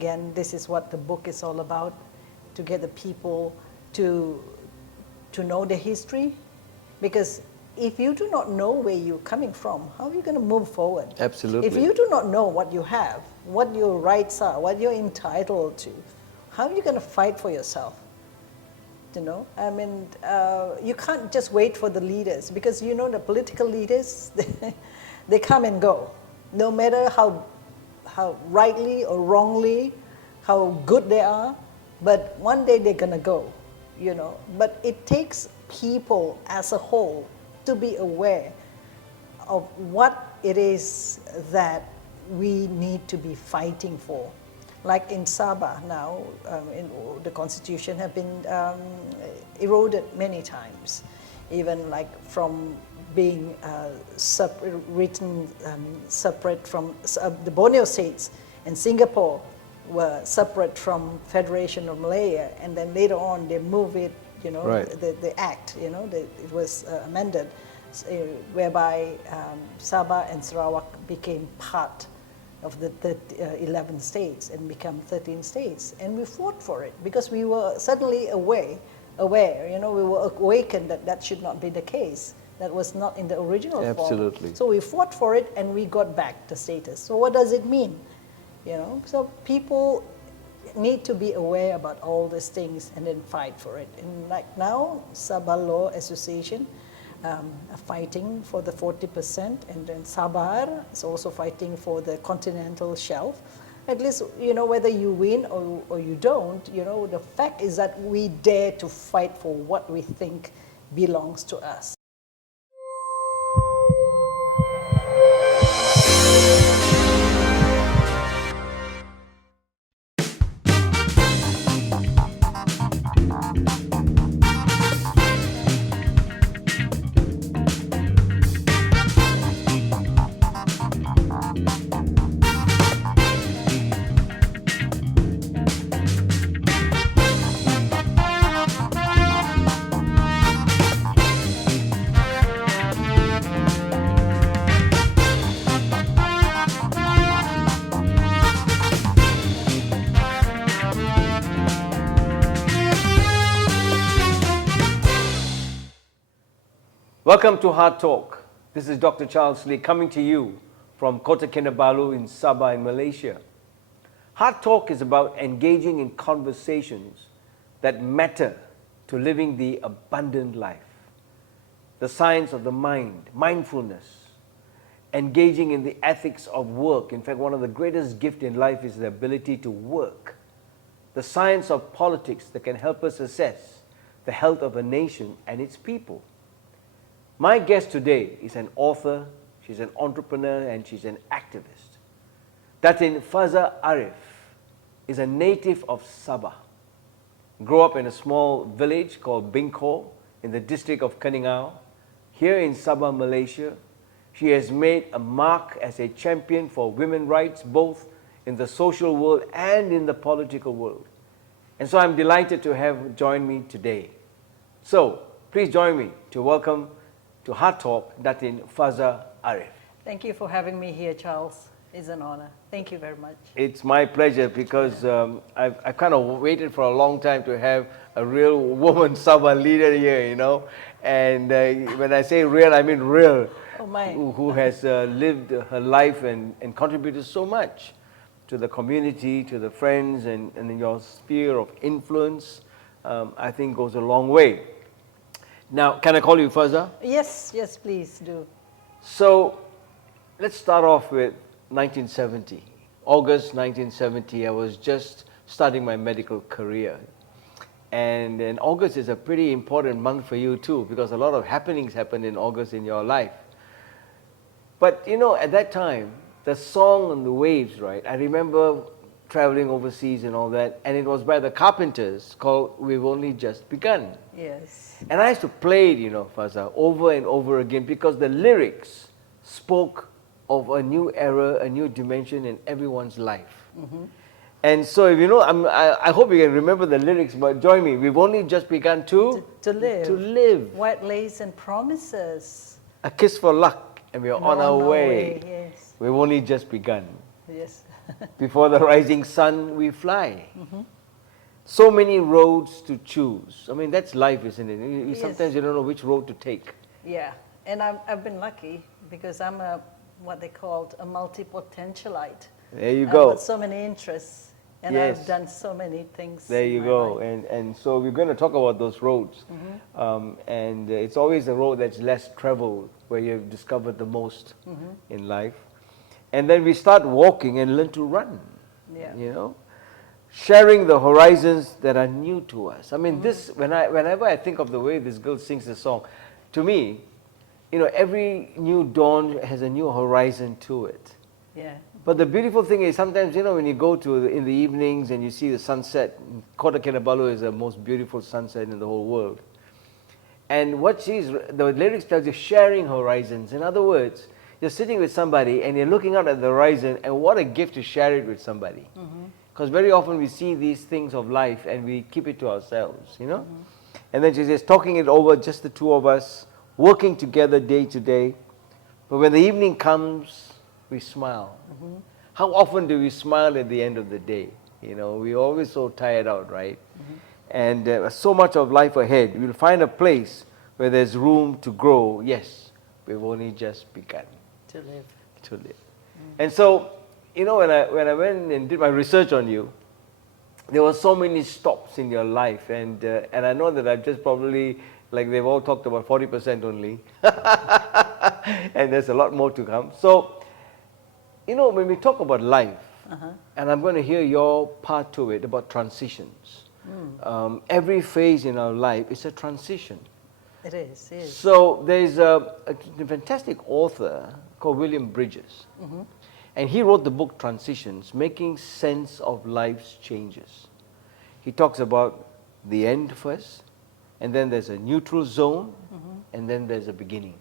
again, this is what the book is all about, to get the people to know the history. Because if you do not know where you're coming from, how are you going to move forward? Absolutely. If you do not know what you have, what your rights are, what you're entitled to, how are you going to fight for yourself? You know, I mean, you can't just wait for the leaders, because you know the political leaders, they come and go. No matter how rightly or wrongly, how good they are, but one day they're going to go, you know. But it takes people as a whole to be aware of what it is that we need to be fighting for. Like in Sabah now, the constitution have been eroded many times, even like from being written separate from the Borneo states, and Singapore were separate from Federation of Malaya, and then later on they move it, you know, right. the act, you know, it was amended, whereby Sabah and Sarawak became part of the 11 states and become 13 states. And we fought for it because we were suddenly aware, you know, we were awakened that that should not be the case. That was not in the original form. Absolutely. So we fought for it and we got back the status. So what does it mean? You know, so people need to be aware about all these things and then fight for it. And like now, Sabah Law Association are fighting for the 40%, and then Sabah is also fighting for the continental shelf. At least, you know, whether you win or you don't, you know, the fact is that we dare to fight for what we think belongs to us. Welcome to Heart Talk. This is Dr. Charles Lee coming to you from Kota Kinabalu in Sabah in Malaysia. Heart Talk is about engaging in conversations that matter to living the abundant life. The science of the mind, mindfulness, engaging in the ethics of work. In fact, one of the greatest gifts in life is the ability to work. The science of politics that can help us assess the health of a nation and its people. My guest today is an author, she's an entrepreneur, and she's an activist. Datin Fazar Arif is a native of Sabah. Grew up in a small village called Bingko in the district of Keningau. Here in Sabah, Malaysia, she has made a mark as a champion for women's rights, both in the social world and in the political world. And so I'm delighted to have her join me today. So please join me to welcome to Heart Talk, Datin Fazar Arif. Thank you for having me here, Charles. It's an honor. Thank you very much. It's my pleasure because I've kind of waited for a long time to have a real woman Sabah leader here, you know. And when I say real, I mean real. Oh my. Who has lived her life and contributed so much to the community, to the friends, and in your sphere of influence, I think goes a long way. Now, can I call you Fazar? Yes, yes, please do. So, let's start off with 1970. August 1970, I was just starting my medical career. And then August is a pretty important month for you too, because a lot of happenings happened in August in your life. But you know, at that time, the song on the waves, right? I remember traveling overseas and all that, and it was by the Carpenters called We've Only Just Begun. Yes. And I used to play it, you know, Fazar, over and over again because the lyrics spoke of a new era, a new dimension in everyone's life. Mm-hmm. And so, if you know, I hope you can remember the lyrics, but join me. We've only just begun to live. To live. White lace and promises. A kiss for luck, and we are on our way. Yes. We've only just begun. Yes. Before the rising sun, we fly. So many roads to choose. I mean, that's life, isn't it? Yes. Sometimes you don't know which road to take. Yeah, and I've been lucky because I'm what they called a multi-potentialite. There you I've go. got so many interests, and Yes. I've done so many things. There in you my go. life. And so we're going to talk about those roads. And it's always a road that's less traveled where you've discovered the most in life. And then we start walking and learn to run, Yeah. you know, sharing the horizons that are new to us. I mean, this, whenever I think of the way this girl sings the song, to me, you know, every new dawn has a new horizon to it. Yeah. But the beautiful thing is sometimes, you know, when you go to in the evenings and you see the sunset, Kota Kinabalu is the most beautiful sunset in the whole world. And what the lyrics tells you, sharing horizons. In other words, you're sitting with somebody and you're looking out at the horizon, and what a gift to share it with somebody. Because very often we see these things of life and we keep it to ourselves, you know. And then she says, talking it over, just the two of us, working together day to day. But when the evening comes, we smile. How often do we smile at the end of the day? You know, we're always so tired out, right? And so much of life ahead. We'll find a place where there's room to grow. Yes, we've only just begun To live. to live. And so, you know, when I went and did my research on you, there were so many stops in your life, and I know that I've just probably, like they've all talked about 40% only, and there's a lot more to come. So, you know, when we talk about life, and I'm going to hear your part to it about transitions. Every phase in our life is a transition. It is. It is. So there's a fantastic author called William Bridges, and he wrote the book Transitions, Making Sense of Life's Changes. He talks about the end first, and then there's a neutral zone, and then there's a beginning.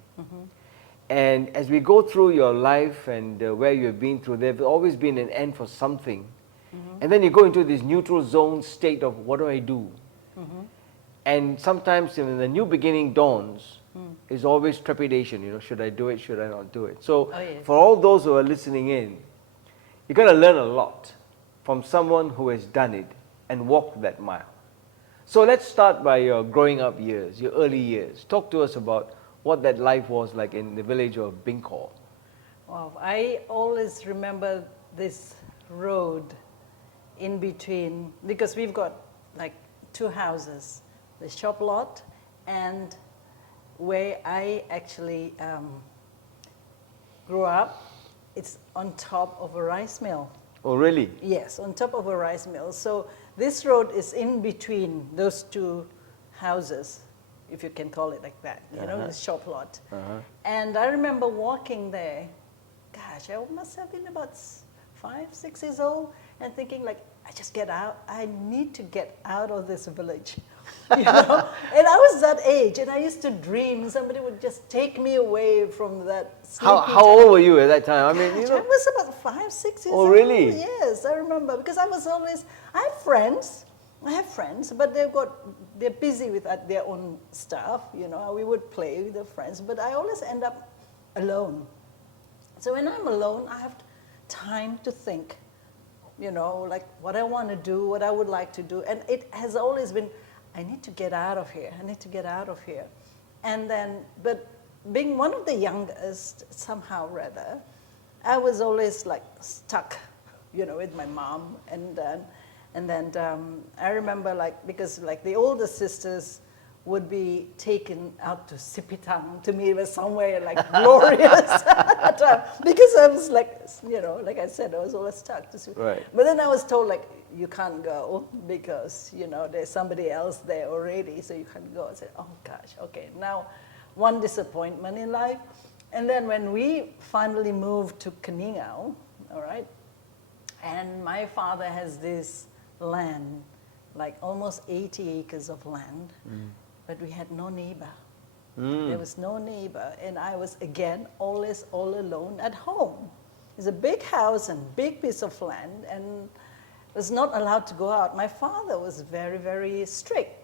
And as we go through your life and where you've been through, there's always been an end for something. And then you go into this neutral zone state of, what do I do? And sometimes when the new beginning dawns, is always trepidation, you know, should I do it, should I not do it? So Oh, yes. for all those who are listening in, you're going to learn a lot from someone who has done it and walked that mile. So let's start by your growing up years, your early years. Talk to us about what that life was like in the village of Bingkor. Wow, I always remember this road in between, because we've got like two houses, the shop lot and where I actually grew up. It's on top of a rice mill. Oh, really? Yes, on top of a rice mill. So this road is in between those two houses, if you can call it like that, you know, the shop lot. And I remember walking there, gosh, I must have been about 5, 6 years old, and thinking like, I just get out, I need to get out of this village, you know? And I was that age, and I used to dream somebody would just take me away from that sleepy How old were you at that time? I mean, you I know. was about 5, 6 years Oh, old. really? Yes, I remember, because I was always, I have friends, but they're busy with their own stuff, you know. We would play with their friends, but I always end up alone. So when I'm alone, I have time to think, you know, like what I want to do, what I would like to do. And it has always been, I need to get out of here. I need to get out of here. And then, but being one of the youngest, somehow rather, I was always like stuck, you know, with my mom. And then I remember like, because like the older sisters would be taken out to Sipitang. To me, it was somewhere like glorious. Because I was like, you know, like I said, I was always stuck to Sipitang. Right. But then I was told like, you can't go because, you know, there's somebody else there already, so you can't go. I said, oh gosh, okay. Now, one disappointment in life. And then when we finally moved to Keningau, all right, and my father has this land, like almost 80 acres of land, but we had no neighbor. There was no neighbor, and I was again always all alone at home. It's a big house and big piece of land, and was not allowed to go out. My father was very, very strict.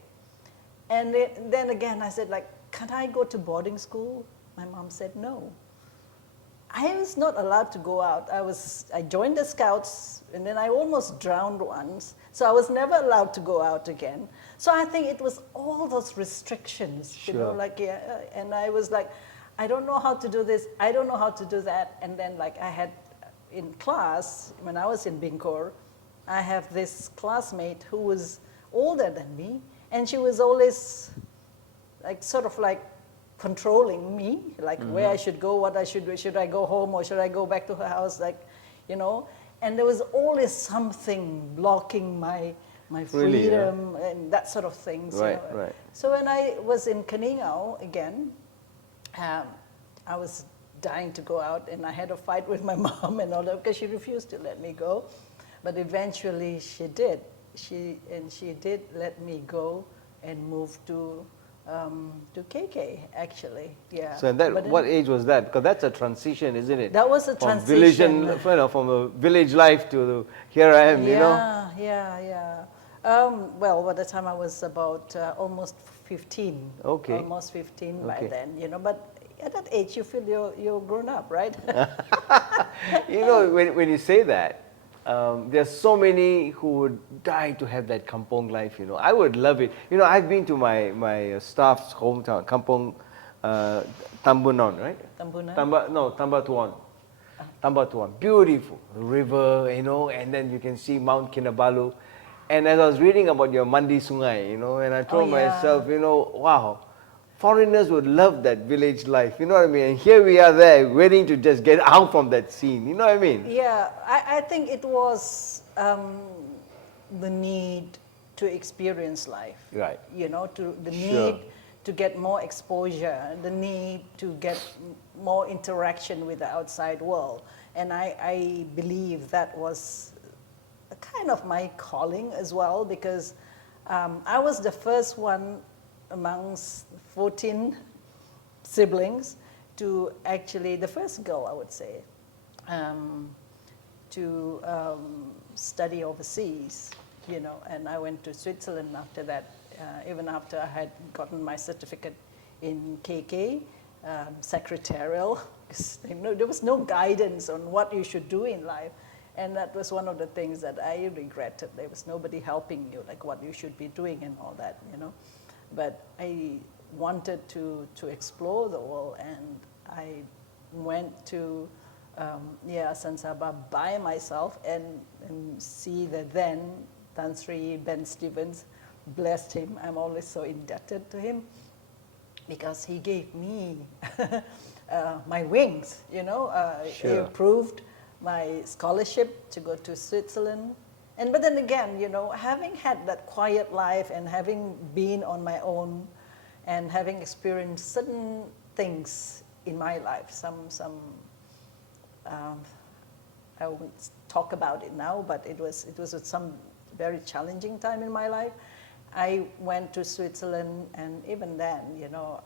And then again, I said, like, can I go to boarding school? My mom said no. I was not allowed to go out. I joined the Scouts, and then I almost drowned once. So I was never allowed to go out again. So I think it was all those restrictions, you know, Sure. like, yeah, and I was like, I don't know how to do this, I don't know how to do that. And then like I had in class, when I was in Bingkor, I have this classmate who was older than me, and she was always like sort of like controlling me, like where I should go, what I should do, should I go home or should I go back to her house, like, you know, and there was always something blocking my Really, yeah. freedom and that sort of things. Right, you know. right. So when I was in Kaningau again, I was dying to go out, and I had a fight with my mom and all that because she refused to let me go, but eventually she did. She did let me go and move to KK, actually, yeah. So that, But what age was that? Because that's a transition, isn't it? That was a from transition. Village, you know, from a village life to here I am, you know? Yeah. Well, by the time I was about almost 15. Okay. Almost 15 by Okay. then, you know. But at that age, you feel you're grown up, right? You know, when you say that, there's so many who would die to have that kampong life, you know. I would love it. You know, I've been to my staff's hometown, Kampong Tambunan, right? Tambunan? Tambatuan. Tambatuan. Beautiful river, you know, and then you can see Mount Kinabalu. And as I was reading about your Mandi Sungai, you know, and I told yeah. myself, you know, wow, foreigners would love that village life, you know what I mean? And here we are there, waiting to just get out from that scene, you know what I mean? Yeah, I think it was the need to experience life. Right. You know, the Sure. need to get more exposure, the need to get more interaction with the outside world. And I believe that was a kind of my calling as well, because I was the first one amongst 14 siblings to actually, the first girl I would say, to study overseas, you know, and I went to Switzerland after that, even after I had gotten my certificate in KK, secretarial, because there was no guidance on what you should do in life. And that was one of the things that I regretted. There was nobody helping you, like what you should be doing and all that, you know. But I wanted to explore the world, and I went to San Sabah by myself and see that then Tan Sri Ben Stevens, blessed him, I'm always so indebted to him, because he gave me my wings, you know. He Sure. approved my scholarship to go to Switzerland. But then again, you know, having had that quiet life and having been on my own and having experienced certain things in my life, I won't talk about it now, but it was some very challenging time in my life. I went to Switzerland, and even then, you know,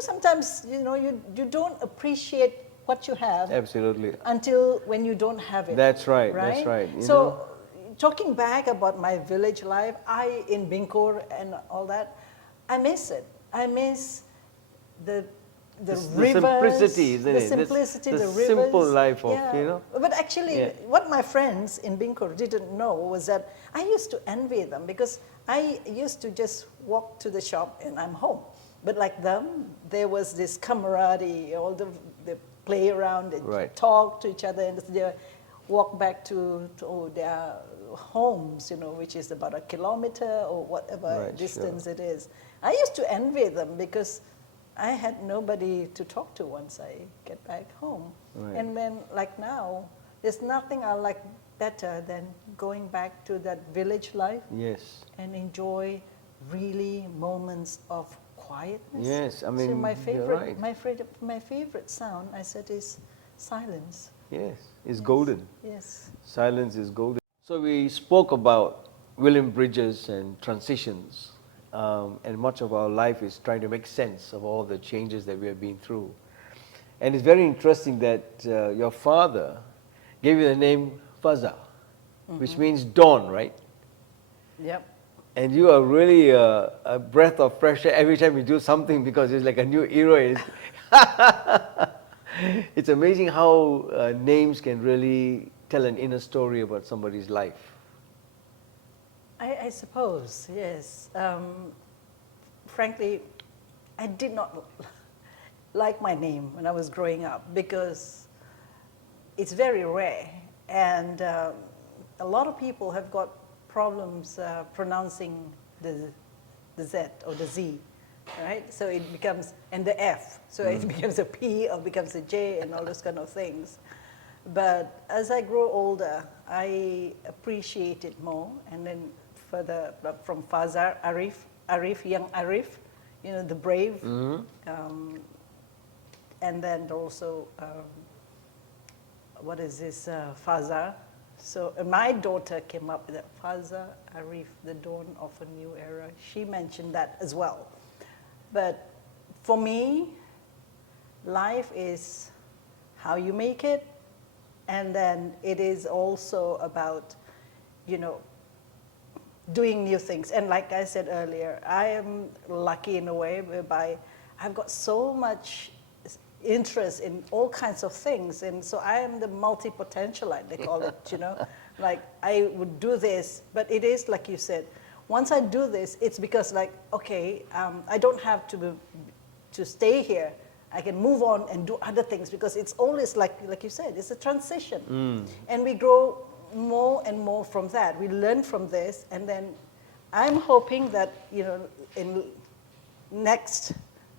sometimes, you know, you don't appreciate what you have. Absolutely. Until when you don't have it. That's right, that's right. You So, know? talking back about my village life, in Bingkor and all that, I miss it. I miss the rivers, simplicity, isn't the it? simplicity, The the rivers. simple life of, yeah. you know. But actually, Yeah. what my friends in Bingkor didn't know was that I used to envy them, because I used to just walk to the shop and I'm home. But like them, there was this camaraderie, all the play around, they Right. talk to each other, and they walk back to their homes, you know, which is about a kilometer or whatever Right, distance it is. I used to envy them because I had nobody to talk to once I get back home. Right. And then, like now, there's nothing I like better than going back to that village life Yes. and enjoy really moments of quietness. Yes, I mean, so my you're favorite, right. my favorite sound, I said, is silence. Yes, it's golden. Yes. Silence is golden. So we spoke about William Bridges and transitions, and much of our life is trying to make sense of all the changes that we have been through. And it's very interesting that your father gave you the name Fazar, which means dawn, right? Yep. And you are really a breath of fresh air every time you do something, because it's like a new era. It's amazing how names can really tell an inner story about somebody's life. I suppose, yes. Frankly, I did not like my name when I was growing up because it's very rare, and a lot of people have got problems pronouncing the Z or the Z, right? So it becomes, and the F, so it becomes a P or becomes a J and all those kind of things. But as I grow older, I appreciate it more, and then further from Fazar Arif, young Arif, you know, the brave, and then also, what is this, Fazar. So my daughter came up with that, Fazar Arif, the dawn of a new era. She mentioned that as well. But for me, life is how you make it, and then it is also about, you know, doing new things. And like I said earlier, I am lucky in a way whereby I've got so much interest in all kinds of things, and so I am the multi-potentialite, they call it, you know. Like I would do this, but it is like you said, once I do this, it's because like, okay, I don't have to stay here. I can move on and do other things, because it's always like you said, it's a transition. And we grow more and more from that. We learn from this, and then I'm hoping that, you know, in next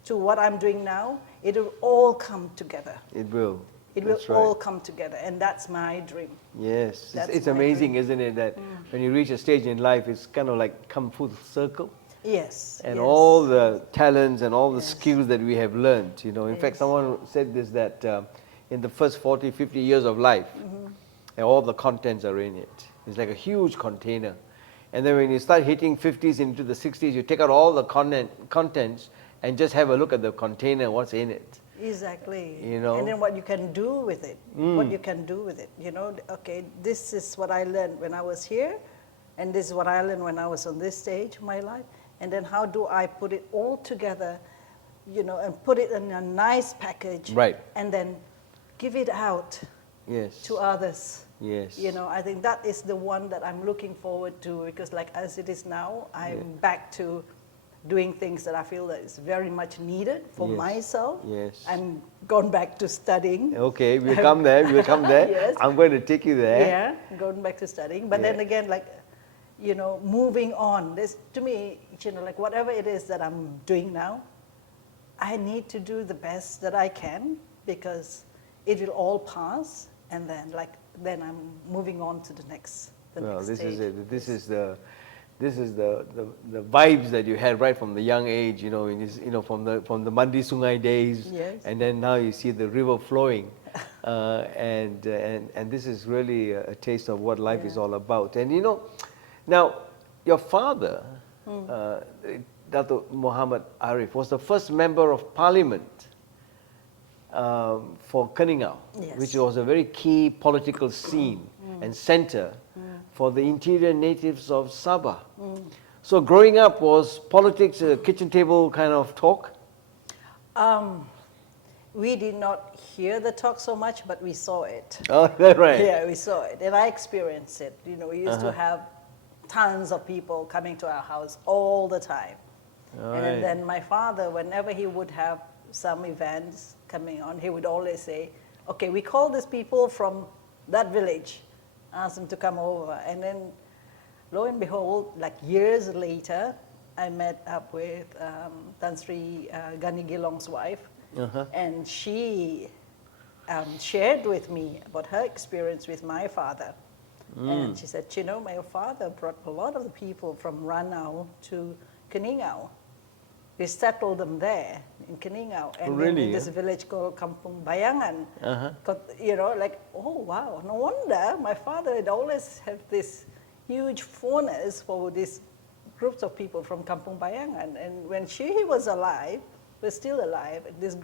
to what I'm doing now, it will all come together. It will. It will That's right. all come together, and that's my dream. Yes, That's it's my amazing, dream. isn't it, that when you reach a stage in life, it's kind of like come full circle. Yes. And yes. all the talents and all the Yes. skills that we have learned, you know. In fact, Yes. someone said this, that in the first 40, 50 years of life, and all the contents are in it. It's like a huge container. And then when you start hitting 50s into the 60s, you take out all the contents and just have a look at the container, what's in it. Exactly. You know? And then what you can do with it. What you can do with it. You know, okay, this is what I learned when I was here, and this is what I learned when I was on this stage of my life. And then how do I put it all together, you know, and put it in a nice package. Right. And then give it out Yes. to others. Yes. You know, I think that is the one that I'm looking forward to, because like as it is now, I'm back to doing things that I feel that is very much needed for Yes. myself. Yes. I'm gone back to studying. Okay, we'll come there, we'll come there. Yes. I'm going to take you there. Yeah, going back to studying. But then again, like, you know, moving on. This, to me, you know, like whatever it is that I'm doing now, I need to do the best that I can, because it will all pass, and then then I'm moving on to the next This stage. is it. This is the vibes that you had right from the young age, you know, from the Mandi Sungai days, Yes. and then now you see the river flowing, and this is really a taste of what life is all about. And you know, now your father, Dato Muhammad Arif, was the first member of parliament for Keningau, Yes. which was a very key political scene and center for the interior natives of Sabah. So growing up, was politics a kitchen table kind of talk? We did not hear the talk so much, but we saw it. Oh, that's right. Yeah, we saw it, and I experienced it. You know, we used to have tons of people coming to our house all the time. And then my father, whenever he would have some events coming on, he would always say, okay, we call these people from that village, ask them to come over. And then lo and behold, like years later, I met up with Tan Sri Gani Gilong's wife, and she shared with me about her experience with my father. And she said, you know, my father brought a lot of the people from Ranau to Keningau. We settled them there in Keningau, and then in this village called Kampung Bayangan. You know, like, oh wow, no wonder my father would always have this huge fondness for these groups of people from Kampung Bayangan. And when he was alive, was still alive, these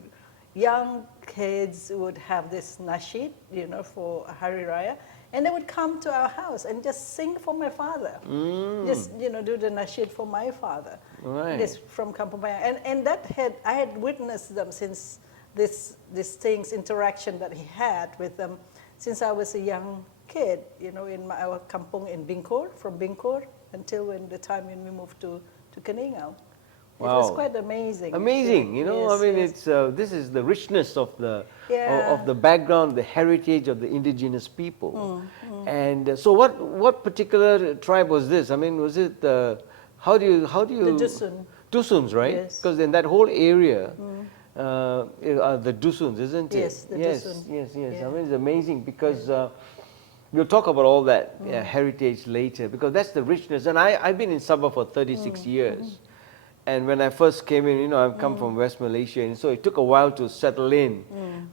young kids would have this nasheed, you know, for Hari Raya. And they would come to our house and just sing for my father. Just, you know, do the nasheed for my father. Right. This from Kampung Bayangan. And that I had witnessed them since these things, interaction that he had with them since I was a young kid, you know, in our kampung in Bingkor, from Bingkor until the time when we moved to Keningau. It was Wow. quite amazing. Amazing, you know. Yes, I mean, yes. it's this is the richness of the Yeah. of the background, the heritage of the indigenous people. And so, what particular tribe was this? I mean, was it how do you The Dusun. Dusuns, right? Yes. Because in that whole area, are the Dusuns, isn't it? Yes, the yes, Dusun. yes, yes. Yeah. I mean, it's amazing because. We'll talk about all that heritage later, because that's the richness. And I've been in Sabah for 36 years. And when I first came in, you know, I've come from West Malaysia, and so it took a while to settle in.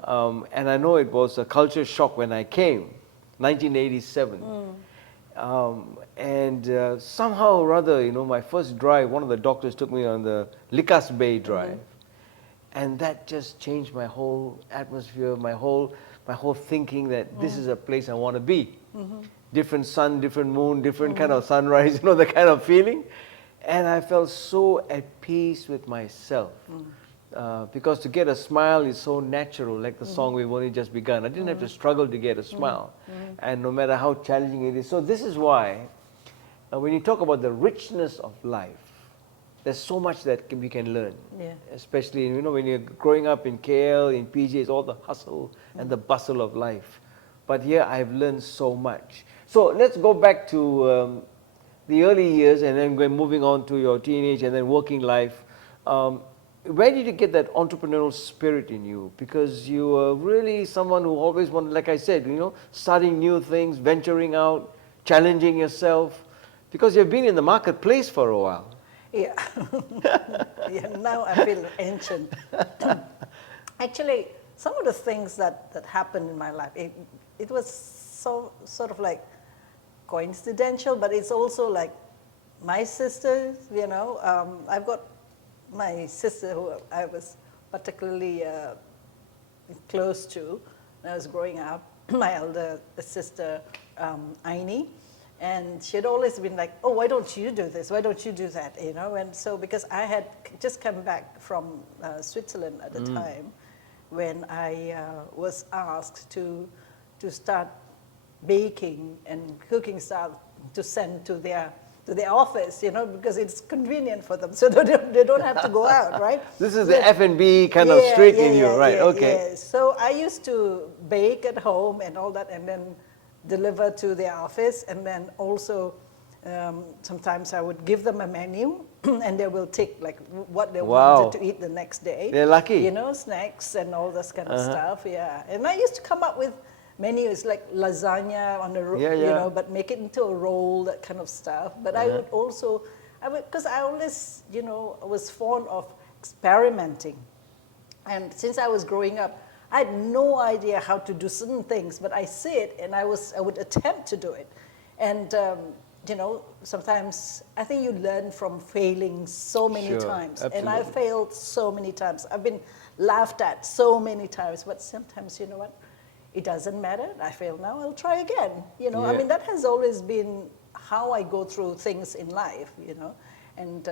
And I know it was a culture shock when I came, 1987. And somehow or other, you know, my first drive, one of the doctors took me on the Likas Bay drive. And that just changed my whole atmosphere, my whole thinking that this is a place I want to be. Different sun, different moon, different kind of sunrise, you know, the kind of feeling. And I felt so at peace with myself. Because to get a smile is so natural, like the song we've only just begun. I didn't have to struggle to get a smile. And no matter how challenging it is. So this is why, when you talk about the richness of life, there's so much that we can learn. Yeah. Especially, you know, when you're growing up in KL, in PJ, it's all the hustle and the bustle of life. But here I've learned so much. So let's go back to the early years, and then moving on to your teenage and then working life. Where did you get that entrepreneurial spirit in you? Because you were really someone who always wanted, like I said, you know, starting new things, venturing out, challenging yourself, because you've been in the marketplace for a while. Yeah. Yeah, now I feel ancient. Actually, some of the things that happened in my life, it was so sort of like coincidental, but it's also like my sisters, you know. I've got my sister who I was particularly close to when I was growing up, my elder sister, Aini. And she had always been like, oh, why don't you do this? Why don't you do that? You know, and so because I had just come back from Switzerland at the time, when I was asked to start baking and cooking stuff to send to their office, you know, because it's convenient for them, so they don't have to go out, right? This is the F&B kind of street in you, right? Okay. Yeah. So I used to bake at home and all that, and then deliver to their office, and then also sometimes I would give them a menu and they will take like what they wanted to eat the next day. They're lucky. You know, snacks and all this kind of stuff, yeah. And I used to come up with menus like lasagna on the you know, but make it into a roll, that kind of stuff. But I would also, because I always, you know, was fond of experimenting. And since I was growing up, I had no idea how to do certain things, but I see it and I would attempt to do it. And, you know, sometimes I think you learn from failing so many times. Absolutely. And I failed so many times. I've been laughed at so many times, but sometimes, you know what, it doesn't matter. I fail now, I'll try again. You know, I mean, that has always been how I go through things in life, you know, and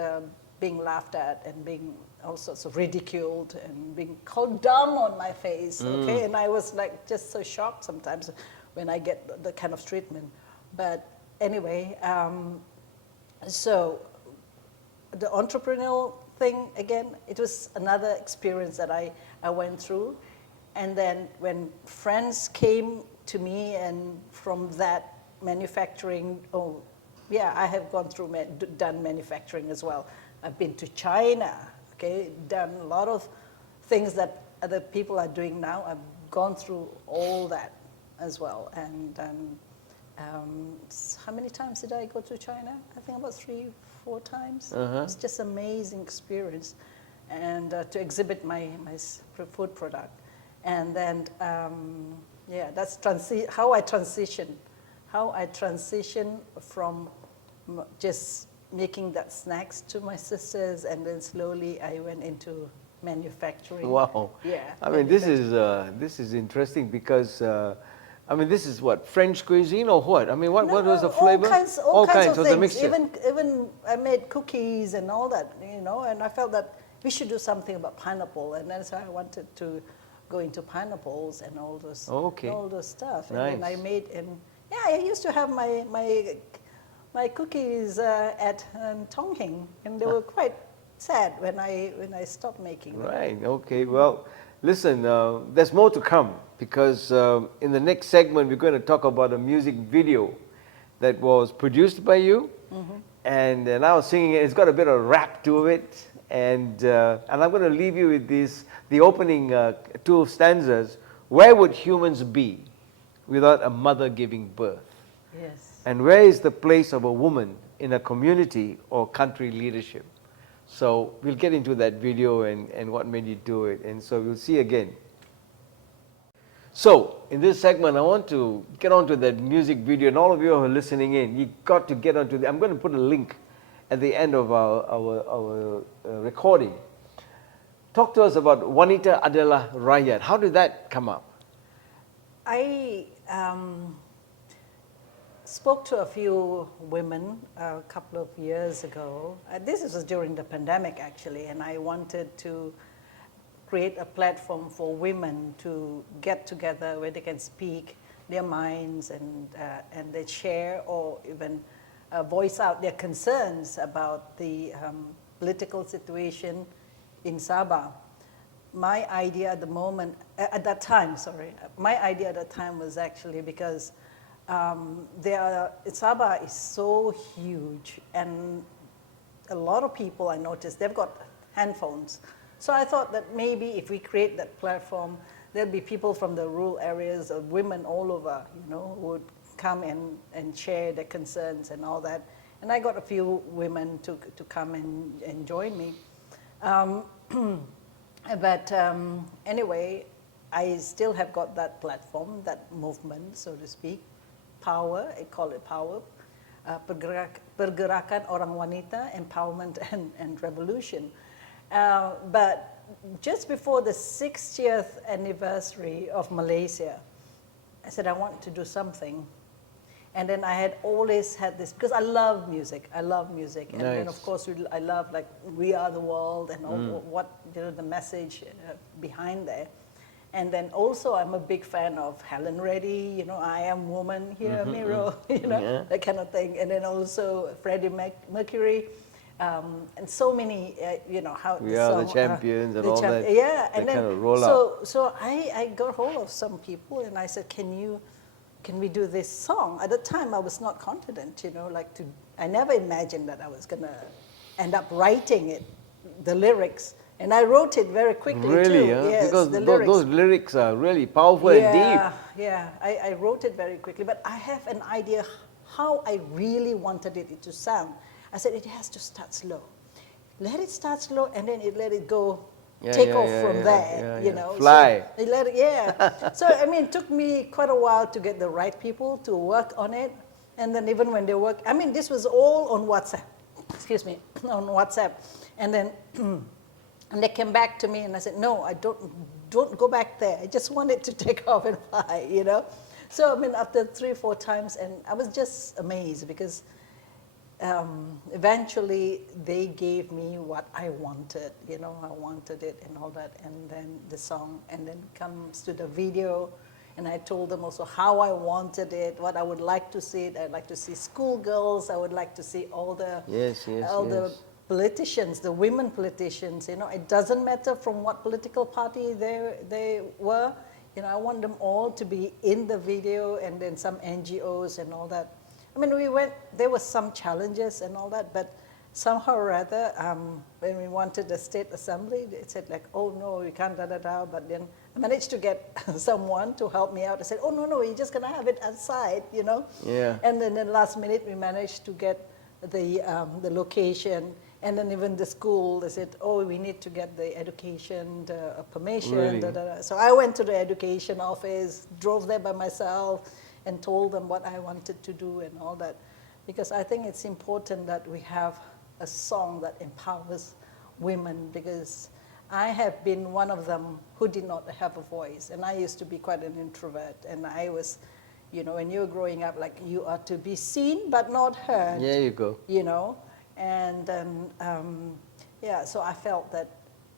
being laughed at and being all sorts of ridiculed and being called dumb on my face, okay? And I was like just so shocked sometimes when I get the kind of treatment. But anyway, so the entrepreneurial thing, again, it was another experience that I went through. And then when friends came to me, and from that manufacturing, oh yeah, I have gone through, done manufacturing as well. I've been to China, okay, done a lot of things that other people are doing now. I've gone through all that as well. And how many times did I go to China? I think about 3-4 times. It was just an amazing experience, and to exhibit my food product. And then, yeah, that's how I transitioned from just making that snacks to my sisters, and then slowly I went into manufacturing. Wow. Yeah. I mean, this is interesting because, I mean, this is what, French cuisine or what? I mean, what was the flavor? All kinds of the things. mixture. Even I made cookies and all that, you know, and I felt that we should do something about pineapple. And that's why I wanted to go into pineapples and all those, Okay. all those stuff. And Nice. then I made, and yeah, I used to have my cookies at Tongheng, and they were quite sad when I stopped making them. Right, okay. Well, listen, there's more to come because in the next segment we're going to talk about a music video that was produced by you, and I was singing it. It's got a bit of rap to it, and I'm going to leave you with the opening two stanzas. Where would humans be without a mother giving birth? Yes. And where is the place of a woman in a community or country leadership? So we'll get into that video and what made you do it. And so we'll see again. So in this segment, I want to get onto that music video. And all of you who are listening in, you got to get onto I'm going to put a link at the end of our recording. Talk to us about Wanita Adalah Rakyat. How did that come up? I spoke to a few women a couple of years ago. This was during the pandemic, actually, and I wanted to create a platform for women to get together where they can speak their minds and they share or even voice out their concerns about the political situation in Sabah. My idea at the moment, at that time, my idea at that time was actually because Sabah is so huge, and a lot of people I noticed, they've got handphones. So I thought that maybe if we create that platform, there'll be people from the rural areas or women all over, you know, who would come and share their concerns and all that. And I got a few women to come and join me. But anyway, I still have got that platform, that movement, so to speak. Power, I call it power, pergerakan orang wanita, empowerment and revolution. But just before the 60th anniversary of Malaysia, I said I want to do something. And then I had always had this, because I love music, and then of course I love like We Are the World and all what, you know, the message behind there. And then also I'm a big fan of Helen Reddy, you know, I Am Woman, Here Mirror, you know, that kind of thing. And then also Freddie Mercury, and so many, you know, how We Are the Champions and all that. Yeah, and then kind of roll out. so I got hold of some people and I said, can we do this song? At the time I was not confident, you know, I never imagined that I was gonna end up writing it, the lyrics. And I wrote it very quickly really, too. huh? Yes, because the lyrics. those lyrics are really powerful and deep. Yeah, I wrote it very quickly, but I have an idea how I really wanted it to sound. I said it has to start slow. Let it start slow and then let it go, take off from there, you know. Fly. So let it, so I mean, it took me quite a while to get the right people to work on it. And then even when they work, I mean, this was all on WhatsApp, on WhatsApp. And then, and they came back to me and I said, no, I don't go back there. I just want it to take off and fly, you know. So, I mean, after 3 or 4 times, and I was just amazed because eventually they gave me what I wanted, you know, I wanted it and all that, and then the song, and then comes to the video, and I told them also how I wanted it, what I would like to see it. I'd like to see schoolgirls, I would like to see all the the politicians, the women politicians, you know, it doesn't matter from what political party they were, you know, I want them all to be in the video, and then some NGOs and all that. I mean, there were some challenges and all that, but somehow or other, when we wanted the state assembly, they said like, oh no, we can't da-da-da, but then I managed to get someone to help me out. I said, oh no, you're just gonna have it outside, you know? Yeah. And then in the last minute, we managed to get the location, and then even the school, they said, oh, we need to get the education, the permission, Really? da-da-da. So I went to the education office, drove there by myself, and told them what I wanted to do and all that. Because I think it's important that we have a song that empowers women, because I have been one of them who did not have a voice. And I used to be quite an introvert. And I was, you know, when you're growing up, like you are to be seen but not heard. There you go. You know, and then, yeah, so I felt that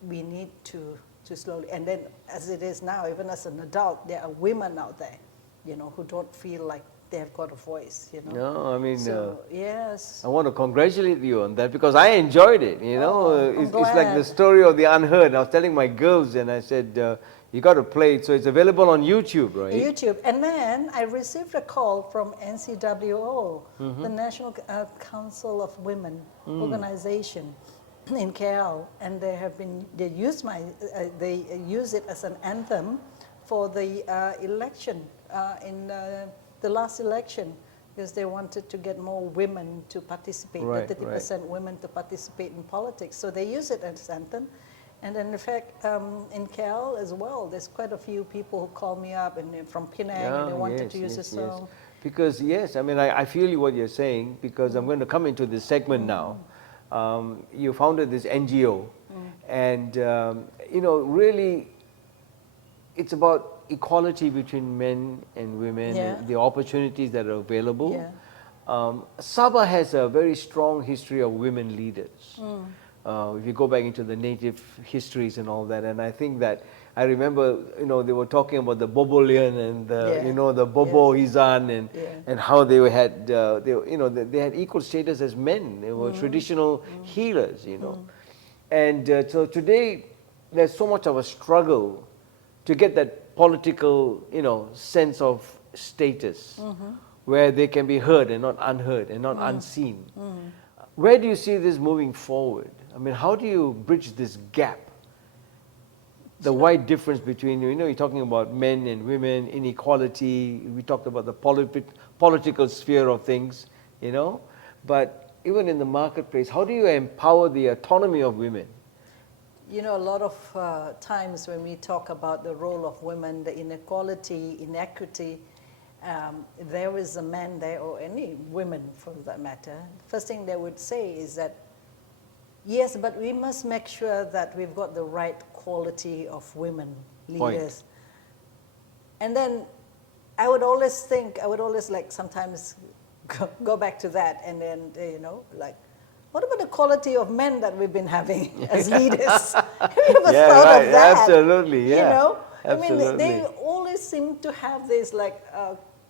we need to slowly, and then as it is now, even as an adult, there are women out there, you know, who don't feel like they have got a voice, you know. No, I mean, So, yes. I want to congratulate you on that because I enjoyed it, you know. Oh, I'm It's like the glad. story of the unheard. I was telling my girls and I said, you got to play it. So it's available on YouTube, right? YouTube. And then I received a call from NCWO, the National Council of Women organization in KL, and they use it as an anthem for the election in the last election, because they wanted to get more women to participate, Right, 30% women to participate in politics. So they use it as anthem. And then in fact, in KL as well, there's quite a few people who call me up and from Penang, and they wanted to use the song. Because yes, I mean, I feel what you're saying, because I'm going to come into this segment now. You founded this NGO, and you know, really, it's about equality between men and women, and the opportunities that are available. Sabah has a very strong history of women leaders. If you go back into the native histories and all that, and I think that I remember, you know, they were talking about the Bobolian and the, you know, the Bobo Hizan and how they had, they had equal status as men. They were traditional healers, you know, and so today there's so much of a struggle to get that political, you know, sense of status, where they can be heard and not unheard and not unseen. Where do you see this moving forward? I mean, how do you bridge this gap? The wide difference between, you know, you're talking about men and women, inequality, we talked about the political sphere of things, you know, but even in the marketplace, how do you empower the autonomy of women? You know, a lot of times when we talk about the role of women, the inequality, inequity, there is a man there, or any women for that matter, first thing they would say is that, yes, but we must make sure that we've got the right quality of women leaders. And then I would always like sometimes go back to that, and then, you know, like, what about the quality of men that we've been having as leaders? Have you ever thought of that? Absolutely, You know, absolutely. I mean, they always seem to have this like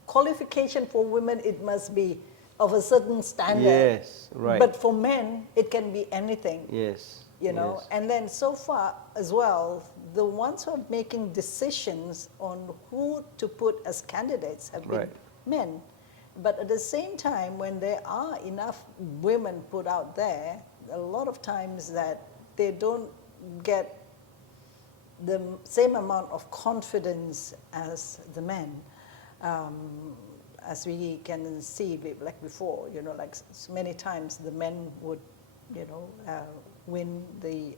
qualification for women. It must be of a certain standard. Yes, right. But for men, it can be anything. Yes. You know, and then so far as well, the ones who are making decisions on who to put as candidates have been men. But at the same time, when there are enough women put out there, a lot of times that they don't get the same amount of confidence as the men. As we can see, like before, you know, like many times the men would, you know, win the,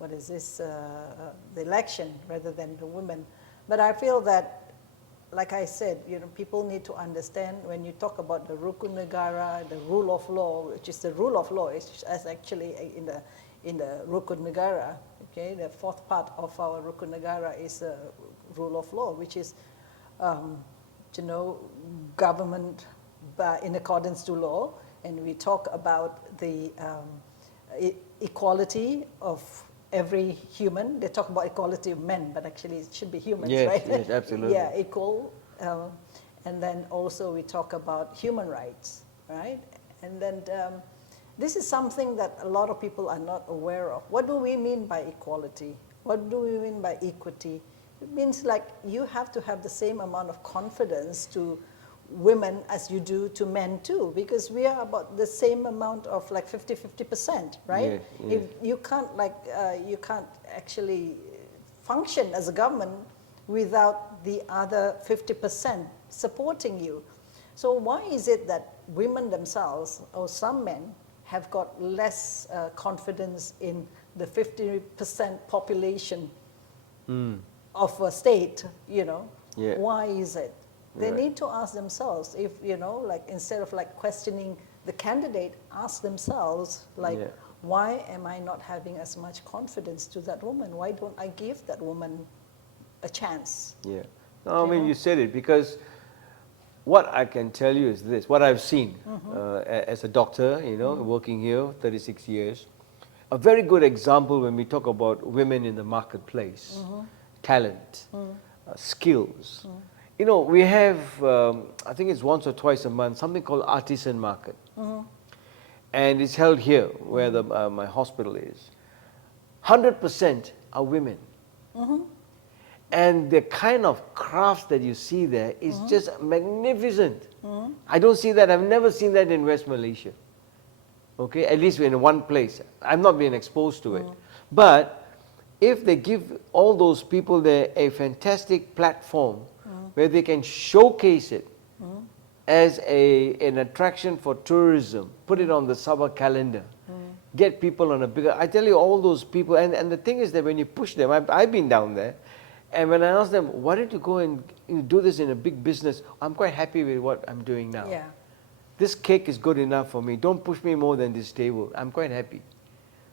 the election rather than the women. But I feel that, like I said, you know, people need to understand when you talk about the Rukun Negara, the rule of law, which is the rule of law, is actually in the Rukun Negara. Okay, the fourth part of our Rukun Negara is the rule of law, which is, you know, government in accordance to law, and we talk about the equality of every human. They talk about equality of men, but actually it should be humans, right? Yes, absolutely. Yeah, equal. And then also we talk about human rights, right? And then this is something that a lot of people are not aware of. What do we mean by equality? What do we mean by equity? It means like you have to have the same amount of confidence to women as you do to men too, because we are about the same amount of like 50-50%, right? If you can't you can't actually function as a government without the other 50% supporting you. So why is it that women themselves, or some men, have got less confidence in the 50% population of a state, you know? Why is it? They need to ask themselves, if, you know, like instead of like questioning the candidate, ask themselves, like, why am I not having as much confidence to that woman? Why don't I give that woman a chance? Yeah. No, I mean, you said it, because what I can tell you is this, what I've seen as a doctor, you know, working here 36 years, a very good example when we talk about women in the marketplace, talent, skills. You know, we have, I think it's once or twice a month, something called Artisan Market. And it's held here, where my hospital is. 100% are women. And the kind of crafts that you see there is just magnificent. I don't see that, I've never seen that in West Malaysia. Okay, at least in one place. I've not been exposed to it. But if they give all those people there a fantastic platform where they can showcase it as an attraction for tourism, put it on the Sabah calendar, get people on a bigger, I tell you, all those people, and the thing is that when you push them, I've been down there, and when I ask them, why don't you go and do this in a big business, I'm quite happy with what I'm doing now. Yeah. This cake is good enough for me. Don't push me more than this table. I'm quite happy.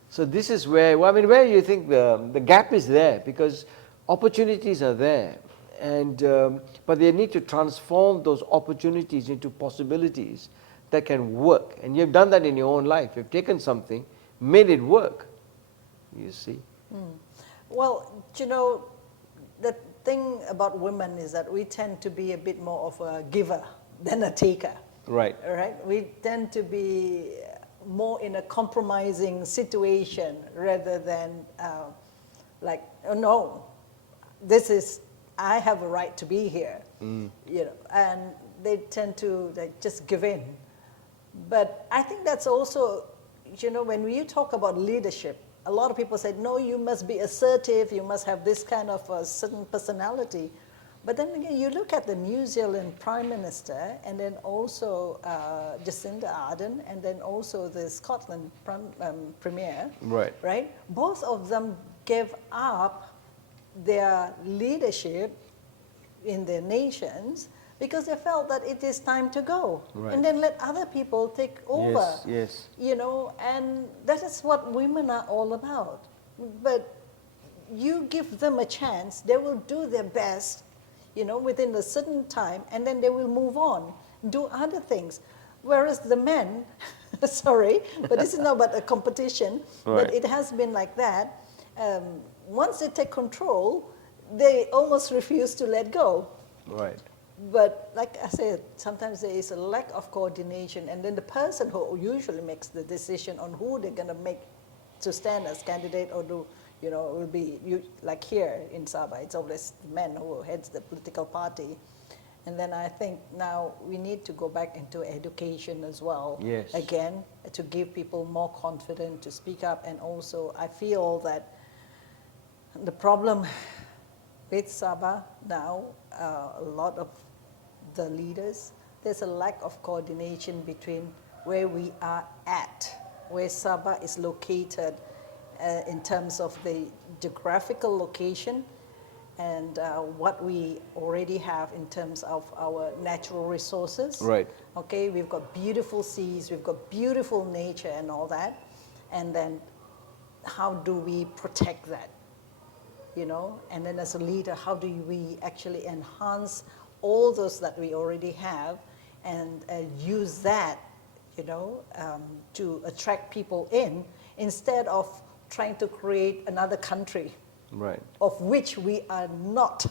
So this is where, well, I mean, where you think the gap is there, because opportunities are there, and but they need to transform those opportunities into possibilities that can work. And you've done that in your own life. You've taken something, made it work. You see. Well, you know, the thing about women is that we tend to be a bit more of a giver than a taker. Right. Right? We tend to be more in a compromising situation rather than like, oh no, this is, I have a right to be here. You know, and they tend to like, just give in. But I think that's also, you know, when you talk about leadership, a lot of people say, no, you must be assertive, you must have this kind of a certain personality. But then again, you look at the New Zealand Prime Minister, and then also Jacinda Ardern, and then also the Scotland Premier, right? Both of them gave up their leadership in their nations because they felt that it is time to go. And then let other people take over. Yes. You know, and that is what women are all about. But you give them a chance, they will do their best, you know, within a certain time, and then they will move on, do other things. Whereas the men, sorry, but this is not about a competition, but it has been like that. Once they take control, they almost refuse to let go. But like I said, sometimes there is a lack of coordination, and then the person who usually makes the decision on who they're going to make to stand as candidate or do, you know, will be, like here in Sabah, it's always men who heads the political party. And then I think now we need to go back into education as well, again, to give people more confidence to speak up. And also I feel that the problem with Sabah now, a lot of the leaders, there's a lack of coordination between where we are at, where Sabah is located in terms of the geographical location and what we already have in terms of our natural resources. Okay, we've got beautiful seas, we've got beautiful nature and all that. And then how do we protect that? You know, and then as a leader, how do we actually enhance all those that we already have and use that, you know, to attract people in instead of trying to create another country, of which we are not.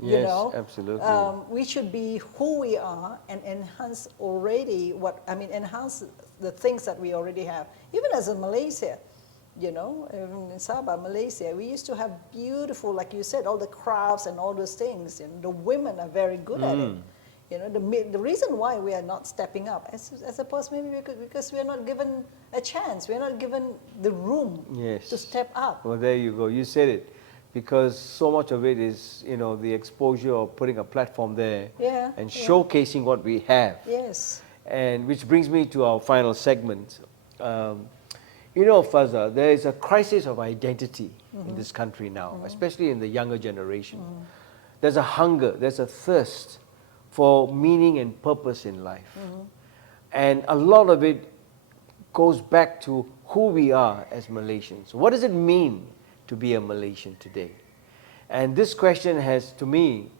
You know, absolutely. We should be who we are and enhance already enhance the things that we already have. Even as in Malaysia, you know, in Sabah, Malaysia, we used to have beautiful, like you said, all the crafts and all those things. And the women are very good at it. You know, the reason why we are not stepping up, I suppose maybe because we are not given a chance. We are not given the room to step up. Well, there you go. You said it. Because so much of it is, you know, the exposure of putting a platform there and showcasing what we have. And which brings me to our final segment. You know, Fazar, there is a crisis of identity in this country now, especially in the younger generation. There's a hunger, there's a thirst for meaning and purpose in life. And a lot of it goes back to who we are as Malaysians. What does it mean to be a Malaysian today? And this question has, to me,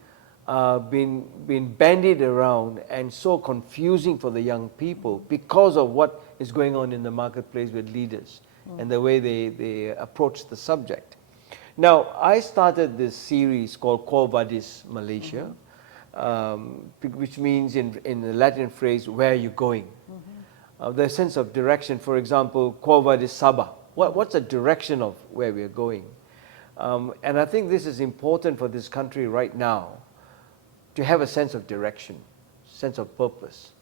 been bandied around and so confusing for the young people because of what is going on in the marketplace with leaders and the way they approach the subject. Now, I started this series called Quo Vadis Malaysia, which means in the Latin phrase, where are you going? The sense of direction, for example, Quo Vadis Sabah. What's the direction of where we are going? And I think this is important for this country right now, to have a sense of direction, sense of purpose.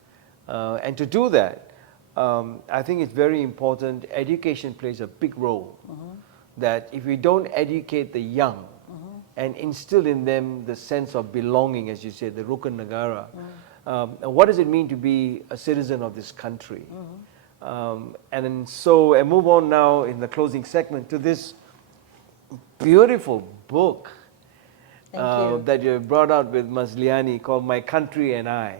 And to do that, I think it's very important. Education plays a big role. That if we don't educate the young and instill in them the sense of belonging, as you said, the Rukun Negara, what does it mean to be a citizen of this country? And so I move on now in the closing segment to this beautiful book that you brought out with Mazliani called My Country and I.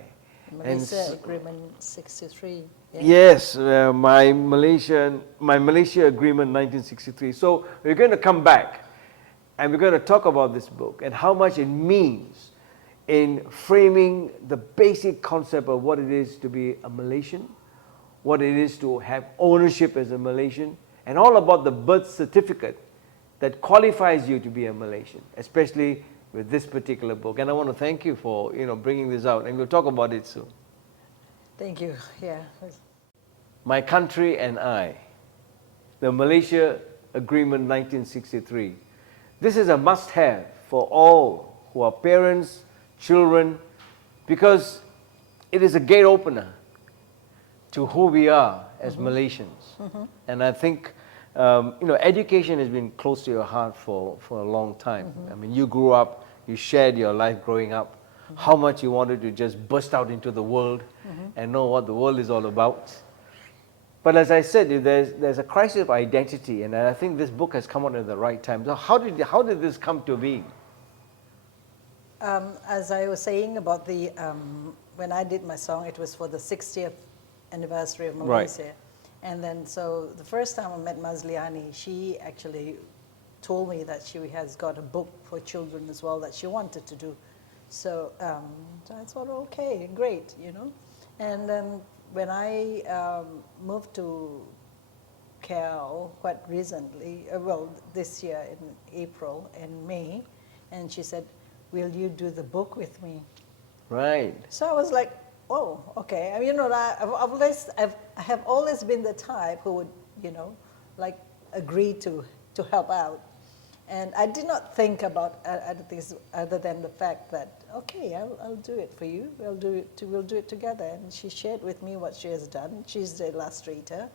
Malaysia Agreement 63. Yeah. Yes, my Malaysia Agreement 1963. So we're going to come back and we're going to talk about this book and how much it means in framing the basic concept of what it is to be a Malaysian, what it is to have ownership as a Malaysian, and all about the birth certificate that qualifies you to be a Malaysian, especially with this particular book. And I want to thank you for bringing this out, and we'll talk about it soon. Thank you. Yeah. My Country and I, the Malaysia Agreement 1963. This is a must-have for all who are parents, children, because it is a gate opener to who we are as Malaysians. And I think education has been close to your heart for a long time. I mean, you grew up, you shared your life growing up, how much you wanted to just burst out into the world and know what the world is all about. But as I said, there's a crisis of identity, and I think this book has come out at the right time. So how did this come to be? As I was saying about when I did my song, it was for the 60th anniversary of Malaysia. Right. And then, so the first time I met Mazliani, she actually told me that she has got a book for children as well that she wanted to do. So, so I thought, okay, great, And then when I moved to KL quite recently, this year in April and May, and she said, will you do the book with me? Right. So I was like, oh, okay. I mean, I have always been the type who would, agree to help out. And I did not think about other things other than the fact that, okay, I'll do it for you. We'll do it together. And she shared with me what she has done. She's the illustrator.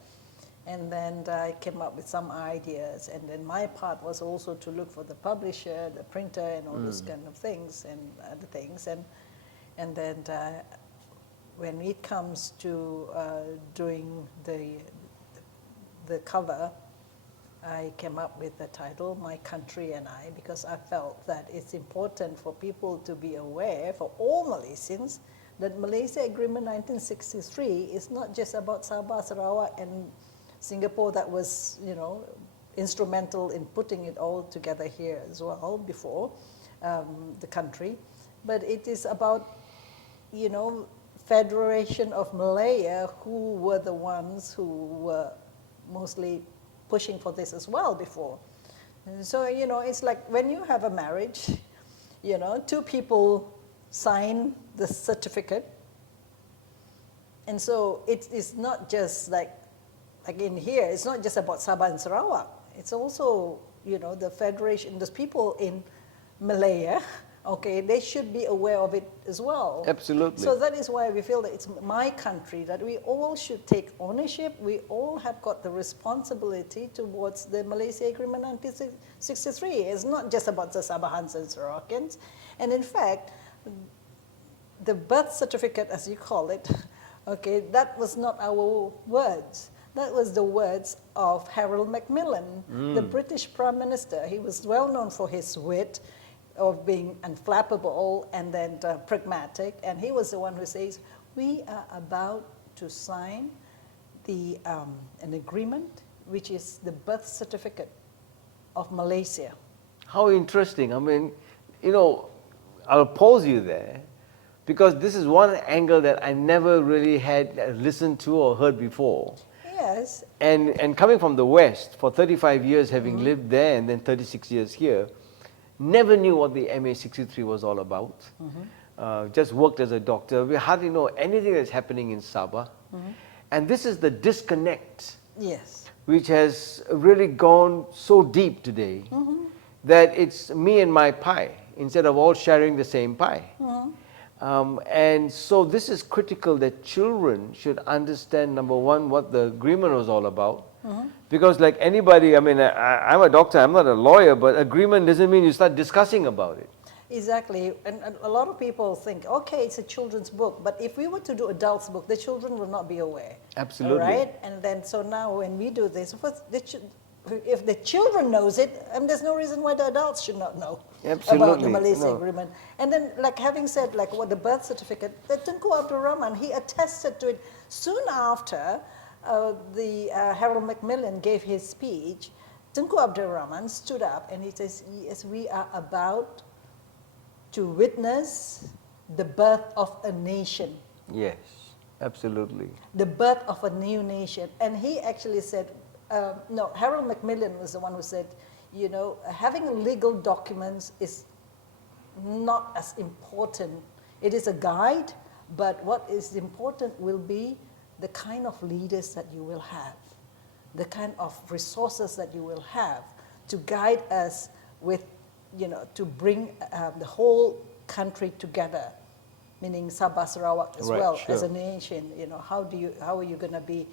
And then I came up with some ideas. And then my part was also to look for the publisher, the printer, and all those kind of things and other things. And then when it comes to doing the cover, I came up with the title, My Country and I, because I felt that it's important for people to be aware, for all Malaysians, that Malaysia Agreement 1963 is not just about Sabah, Sarawak, and Singapore that was, instrumental in putting it all together here as well before the country, but it is about, Federation of Malaya, who were the ones who were mostly pushing for this as well before. So, it's like when you have a marriage, two people sign the certificate. And so it is not just like in here, it's not just about Sabah and Sarawak. It's also, the federation, those people in Malaya, okay, they should be aware of it as well. Absolutely. So that is why we feel that it's my country, that we all should take ownership. We all have got the responsibility towards the Malaysia Agreement 1963. It's not just about the Sabahans and Sarawakians. And in fact, the birth certificate, as you call it, okay, that was not our words. That was the words of Harold Macmillan, the British Prime Minister. He was well known for his wit, of being unflappable and then pragmatic, and he was the one who says, we are about to sign an agreement which is the birth certificate of Malaysia. How interesting. I mean, I'll pause you there, because this is one angle that I never really had listened to or heard before. Yes. And coming from the West, for 35 years having lived there and then 36 years here, never knew what the MA63 was all about. Just worked as a doctor. We hardly know anything that's happening in Sabah. And this is the disconnect, Yes. which has really gone so deep today that it's me and my pie instead of all sharing the same pie. And so this is critical that children should understand, number one, what the agreement was all about. Because like anybody, I mean, I'm a doctor, I'm not a lawyer, but agreement doesn't mean you start discussing about it. Exactly, and a lot of people think, okay, it's a children's book, but if we were to do adults' book, the children will not be aware. Absolutely. Right? And then, so now when we do this, if the children knows it, there's no reason why the adults should not know about the Malaysia Agreement. And then, like having said, like what the birth certificate, the Tunku Abdul Rahman, he attested to it soon after Harold Macmillan gave his speech. Tunku Abdul Rahman stood up and he says, yes, we are about to witness the birth of a nation. Yes, absolutely. The birth of a new nation. And he actually said, no, Harold Macmillan was the one who said, you know, having legal documents is not as important. It is a guide, but what is important will be the kind of leaders that you will have, the kind of resources that you will have to guide us with, you know, to bring the whole country together, meaning Sabah, Sarawak as well as a nation. You know, how are you going to be,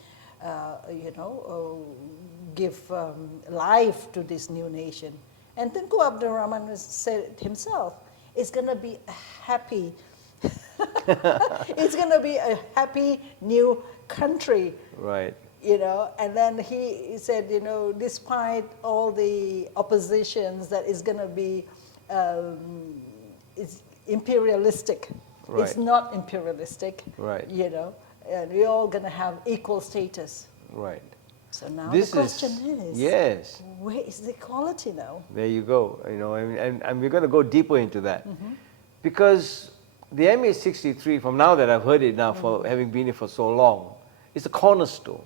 you know, give life to this new nation? And Tunku Abdul Rahman said it himself, it's going to be a happy, it's going to be a happy new country. Right. You know, and then he said, you know, despite all the oppositions, that is going to be it's imperialistic. Right. It's not imperialistic. Right. You know, and we're all going to have equal status. Right. So now This the question is, yes, where is the equality now? there you go. You know, and we're going to go deeper into that because the MA63, from now that I've heard it now for having been here for so long, is a cornerstone.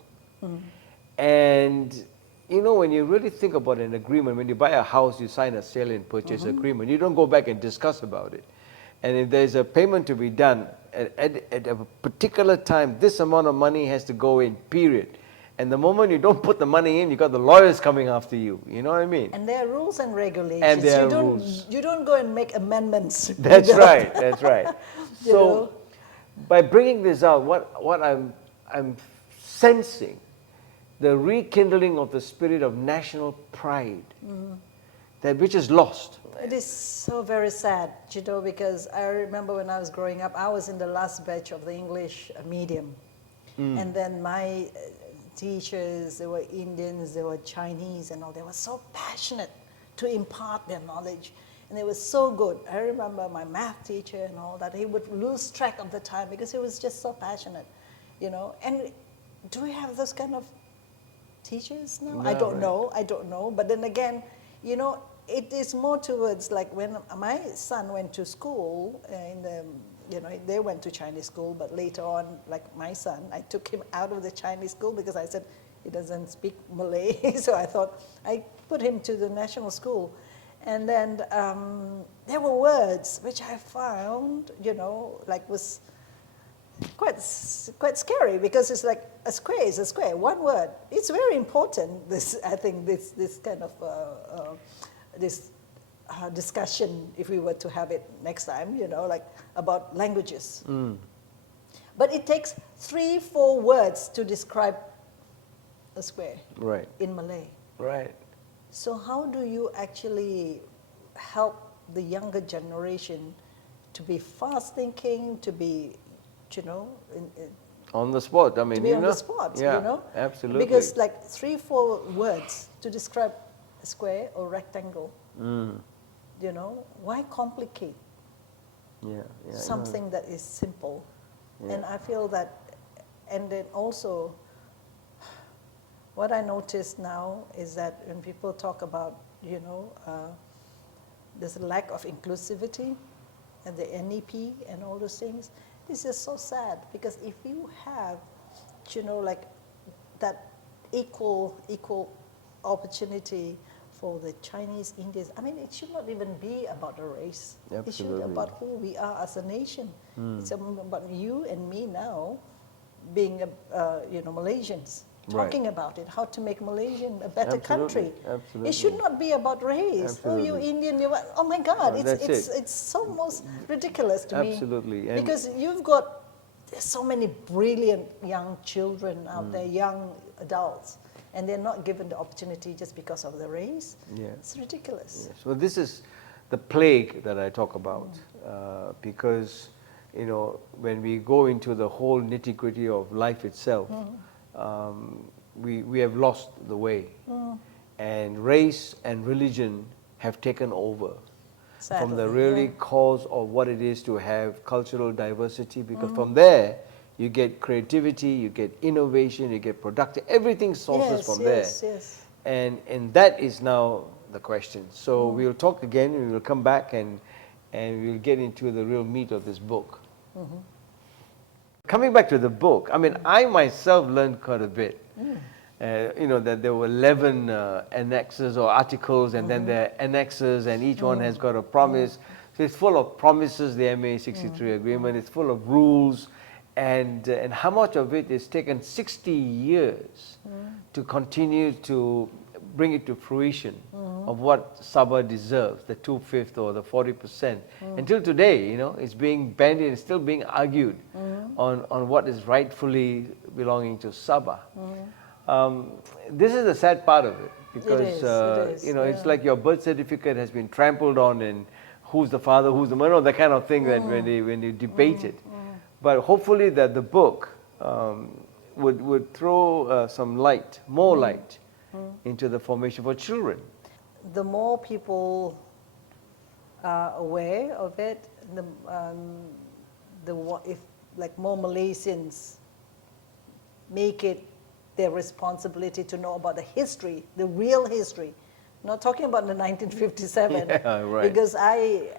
And you know, when you really think about an agreement, when you buy a house, you sign a sale and purchase agreement. You don't go back and discuss about it. And if there's a payment to be done at a particular time, this amount of money has to go in, period. And the moment you don't put the money in, you got the lawyers coming after you. You know what I mean? And there are rules and regulations. And there are rules. You don't go and make amendments. That's right. That's right. You So, know? by bringing this out, what I'm sensing, the rekindling of the spirit of national pride, that which is lost. It is so very sad, you know, because I remember when I was growing up, I was in the last batch of the English medium. And then my teachers, they were Indians, they were Chinese and all, they were so passionate to impart their knowledge. And they were so good. I remember my math teacher and all that, he would lose track of the time because he was just so passionate, you know. And do we have those kind of teachers now? No, I don't right. know, I don't know. But then again, you know, it is more towards like when my son went to school, you know, they went to Chinese school, but later on, like my son, I took him out of the Chinese school because I said he doesn't speak Malay. So I thought I put him to the national school. And then there were words which I found, you know, like was quite scary because it's like a square is a square, one word. It's very important. This, I think, this kind of discussion, if we were to have it next time, you know, like about languages. But it takes 3-4 words to describe a square in Malay. Right. So how do you actually help the younger generation to be fast thinking, to be, you know, On the spot, I mean, to be you on know? the spot, Yeah, you know? absolutely. Because like 3-4 words to describe a square or rectangle, you know, why complicate something that is simple? Yeah. And I feel that, and then also, what I notice now is that when people talk about, you know, there's a lack of inclusivity and the NEP and all those things, this is so sad because if you have, you know, like that equal opportunity for the Chinese, Indians. I mean, it should not even be about a race. It should be about who we are as a nation. It's about you and me now being, Malaysians, talking about it, how to make Malaysia a better country. Absolutely. It should not be about race. Oh, you Indian, you, oh my God, it's so most ridiculous to me. Absolutely. Because there's so many brilliant young children out there, young adults, and they're not given the opportunity just because of the race. Yeah. It's ridiculous. Yes. Well, this is the plague that I talk about, because, when we go into the whole nitty-gritty of life itself, we have lost the way. And race and religion have taken over. Sadly, from the really cause of what it is to have cultural diversity, because from there you get creativity, you get innovation, you get productive, everything sources from there. Yes. And that is now the question. So we'll talk again, and we'll come back and we'll get into the real meat of this book. Coming back to the book, I mean, I myself learned quite a bit. That there were 11 annexes or articles, and then there are annexes, and each one has got a promise. So it's full of promises, the MA 63 agreement. It's full of rules, and how much of it is taken 60 years to continue to bring it to fruition of what Sabah deserves, the 2/5 or the 40%. Until today, it's being bandied and still being argued on what is rightfully belonging to Sabah. This is the sad part of it, because it is, it's like your birth certificate has been trampled on, and who's the father, who's the mother, that kind of thing that when you debate it. But hopefully that the book would throw some light, more light, into the formation for children. The more people are aware of it, if more Malaysians make it their responsibility to know about the history, the real history. Not talking about the 1957. Yeah, right. Because a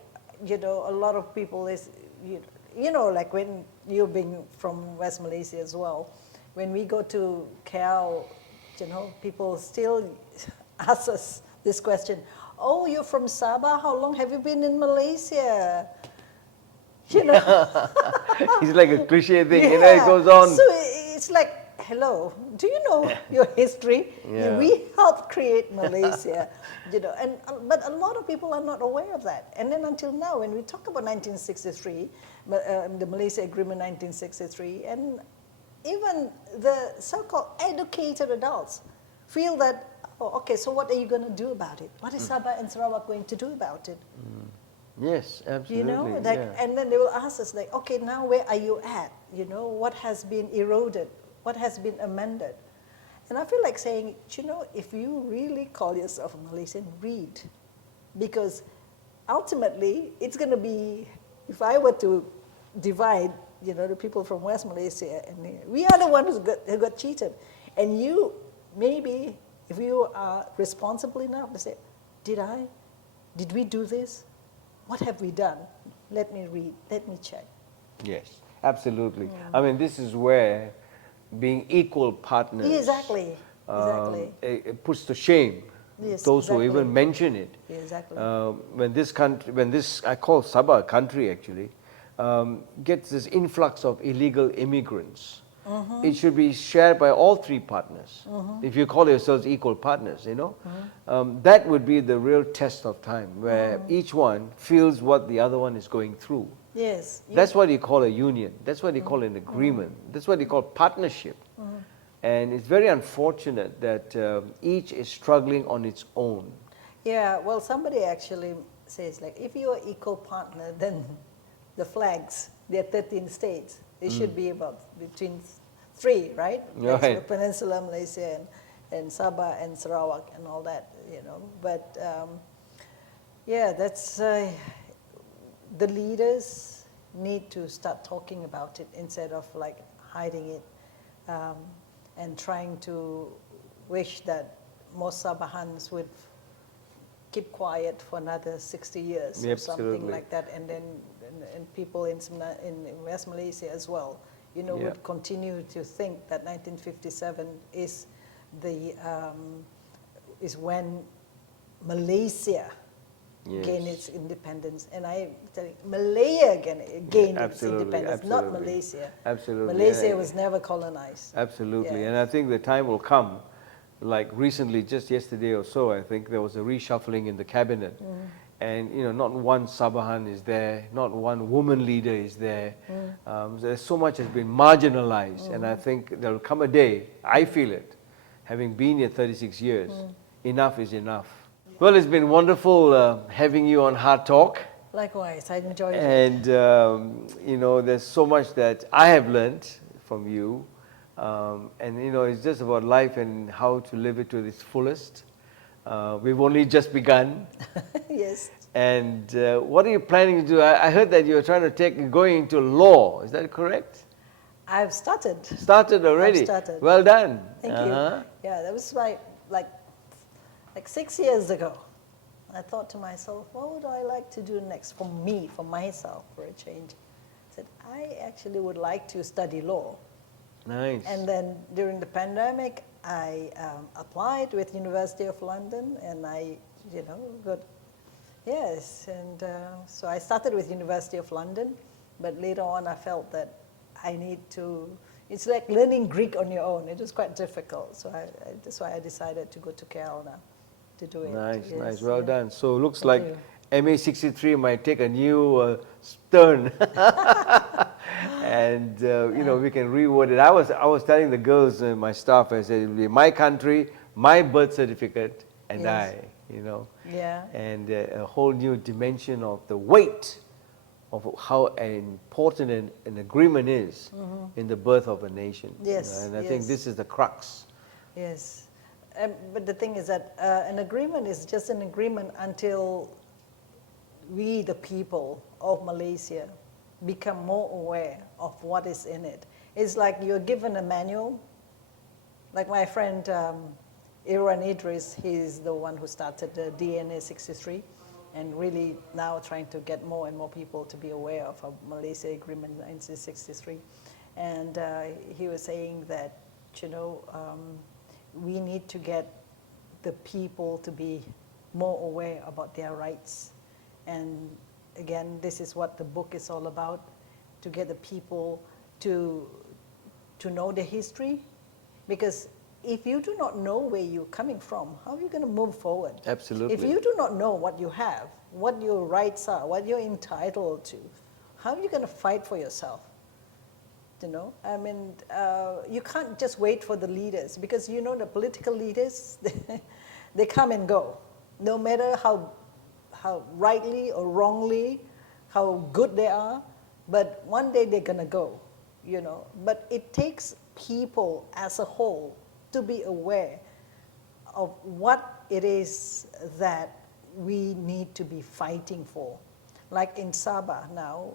lot of people is, like when you've been from West Malaysia as well, when we go to KL, people still ask us this question, oh, you're from Sabah, how long have you been in Malaysia? It's like a cliche thing, Yeah. it goes on. So it's like, hello, do you know your history? Yeah. We helped create Malaysia, but a lot of people are not aware of that. And then until now, when we talk about 1963, the Malaysia Agreement 1963, and even the so-called educated adults feel that, oh, okay, so what are you going to do about it? What is Sabah and Sarawak going to do about it? Yes, absolutely. And then they will ask us, okay, now where are you at? What has been eroded? What has been amended? And I feel like saying, if you really call yourself a Malaysian, read. Because ultimately, it's going to be, if I were to divide, the people from West Malaysia, and we are the ones who got cheated. And you, maybe, if you are responsible enough to say, did we do this? What have we done? Let me read, let me check. Yes, absolutely. I mean, this is where being equal partners, Exactly. It puts to shame those who even mention it. Exactly. When this I call Sabah a country actually, gets this influx of illegal immigrants, it should be shared by all three partners. If you call yourselves equal partners, that would be the real test of time, where each one feels what the other one is going through. Yes. That's what you call a union. That's what you call an agreement. That's what you call partnership. And it's very unfortunate that each is struggling on its own. Yeah, well, somebody actually says, if you're an equal partner, then the flags, there are 13 states. It should be about between 3, right? Right. Like Peninsula Malaysia and Sabah and Sarawak and all that, But that's... the leaders need to start talking about it instead of hiding it and trying to wish that most Sabahans would keep quiet for another 60 years or something like that, and then and people in West Malaysia as well, would continue to think that 1957 is is when Malaysia Yes. gained its independence, and I tell you, Malaya gained its absolutely, independence, not absolutely. Malaysia. Absolutely. Malaysia Yeah. was never colonized. Absolutely, Yeah. and I think the time will come, like recently, just yesterday or so, I think there was a reshuffling in the cabinet, and not one Sabahan is there, not one woman leader is there. There's so much has been marginalized, and I think there will come a day, I feel it, having been here 36 years, enough is enough. Well, it's been wonderful having you on Hard Talk. Likewise, I enjoyed it. And, there's so much that I have learned from you. It's just about life and how to live it to its fullest. We've only just begun. Yes. And what are you planning to do? I heard that you're trying to going into law. Is that correct? I've started. Started already? I've started. Well done. Thank you. Yeah, that was like 6 years ago. I thought to myself, what would I like to do next for me, for myself, for a change? I said, I actually would like to study law. Nice. And then during the pandemic, I applied with University of London, and I, got, yes. And so I started with University of London, but later on I felt that I need to, it's like learning Greek on your own. It was quite difficult. So that's why I decided to go to KL now to do it. Nice, Yes, nice. Well yeah. done. So it looks Thank like you. MA63 might take a new turn. And, we can reword it. I was telling the girls and my staff, I said, it will be my country, my birth certificate, and Yes. Yeah. And a whole new dimension of the weight of how important an agreement is in the birth of a nation. Yes, And I think yes. this is the crux. Yes. But the thing is that an agreement is just an agreement until we, the people of Malaysia, become more aware of what is in it. It's like you're given a manual. Like my friend Irwan Idris, he's the one who started the DNA 63, and really now trying to get more and more people to be aware of a Malaysia Agreement 1963. And he was saying that, we need to get the people to be more aware about their rights. And again, this is what the book is all about, to get the people to know their history. Because if you do not know where you're coming from, how are you going to move forward? Absolutely. If you do not know what you have, what your rights are, what you're entitled to, how are you going to fight for yourself? You can't just wait for the leaders, because the political leaders, they come and go. No matter how rightly or wrongly, how good they are, but one day they're going to go, But it takes people as a whole to be aware of what it is that we need to be fighting for. Like in Sabah now,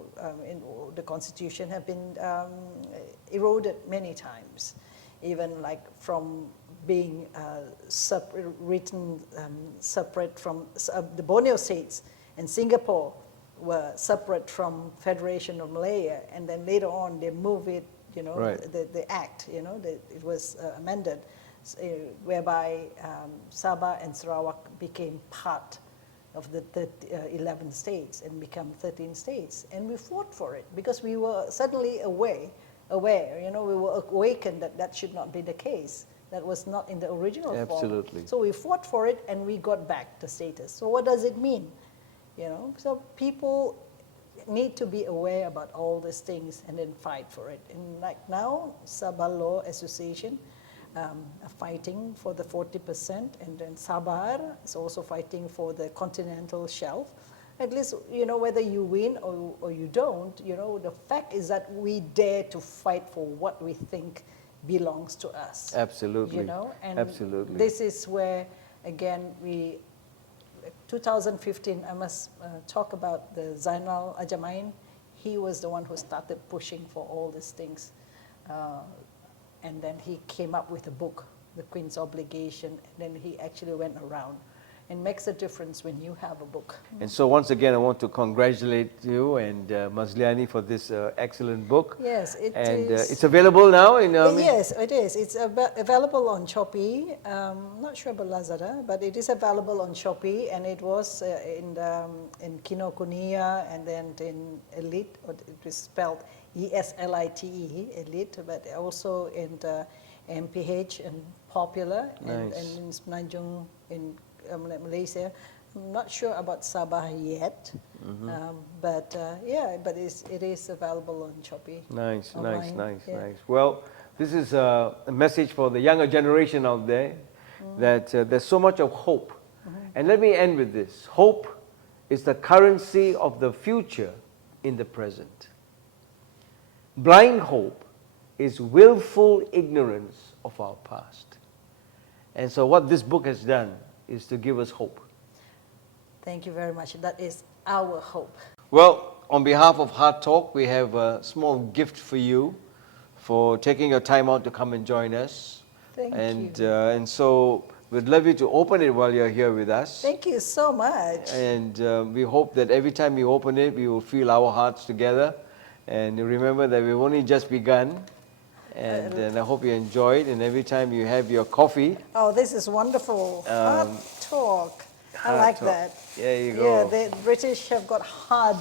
the constitution have been eroded many times, even like from being written separate from the Borneo states, and Singapore were separate from Federation of Malaya, and then later on they move it, Right. the act, it was amended, whereby Sabah and Sarawak became part of the 11 states and become 13 states. And we fought for it because we were suddenly aware, we were awakened that that should not be the case. That was not in the original form. Absolutely. So we fought for it and we got back the status. So what does it mean? So people need to be aware about all these things and then fight for it. And like now, Sabah Law Association are fighting for the 40%, and then Sabah is also fighting for the continental shelf. At least, whether you win or you don't, the fact is that we dare to fight for what we think belongs to us. Absolutely. And absolutely. this is where, again, 2015, I must talk about the Zainal Ajamain. He was the one who started pushing for all these things. And then he came up with a book, The Queen's Obligation, and then he actually went around It makes a difference when you have a book. And so once again, I want to congratulate you and Mazliani for this excellent book. Yes, it and is. it's available now in Yes, it is. It's available on Shopee. Not sure about Lazada, but it is available on Shopee, and it was in Kinokuniya and then in Elite. It was spelled ESLITE, Elite, but also in the MPH and Popular, and in Semenanjung in Malaysia. I'm not sure about Sabah yet, but it is available on Shopee. Nice. Yeah. Well, this is a message for the younger generation out there that there's so much of hope. And let me end with this. Hope is the currency of the future in the present. Blind hope is willful ignorance of our past. And so what this book has done is to give us hope. Thank you very much. That is our hope. Well, on behalf of Heart Talk, we have a small gift for you for taking your time out to come and join us. Thank you. And so we'd love you to open it while you're here with us. Thank you so much. And we hope that every time you open it, we will feel our hearts together. And remember that we've only just begun. And I hope you enjoy it. And every time you have your coffee. Oh, this is wonderful. Heart Talk. I like Talk. that. There you go. Yeah, the British have got hard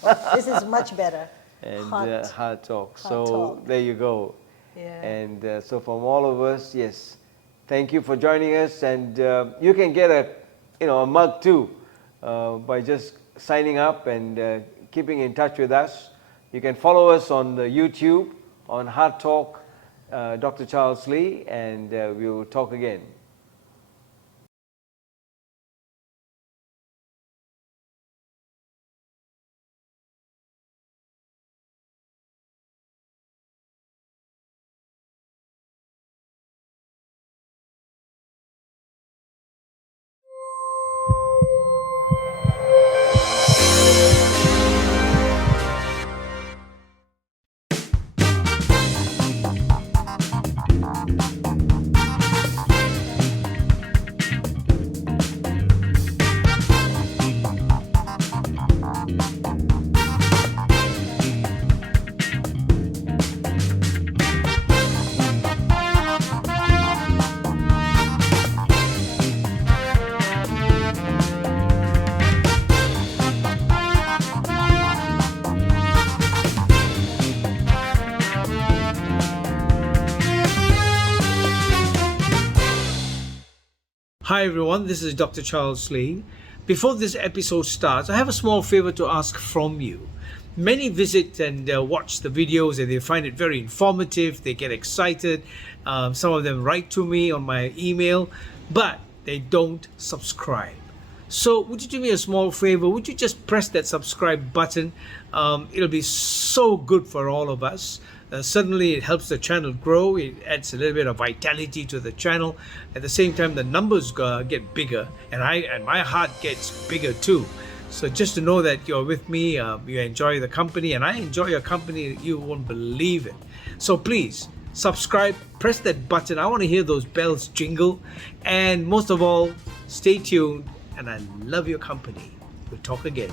talk. This is much better. And Heart Talk. Heart So Talk. there you go. Yeah. And so from all of us, yes, thank you for joining us. And you can get a mug too by just signing up and keeping in touch with us. You can follow us on the YouTube on Heart Talk Dr. Charles Lee, and we will talk again. Hi everyone, this is Dr. Charles Lee. Before this episode starts, I have a small favor to ask from you. Many visit and watch the videos and they find it very informative, they get excited. Some of them write to me on my email, but they don't subscribe. So would you do me a small favor? Would you just press that subscribe button? It'll be so good for all of us. Certainly it helps the channel grow. It adds a little bit of vitality to the channel. At the same time, the numbers get bigger, and my heart gets bigger too. So just to know that you're with me, you enjoy the company, and I enjoy your company, you won't believe it. So please subscribe, press that button. I want to hear those bells jingle, and most of all, stay tuned. And I love your company. We'll talk again.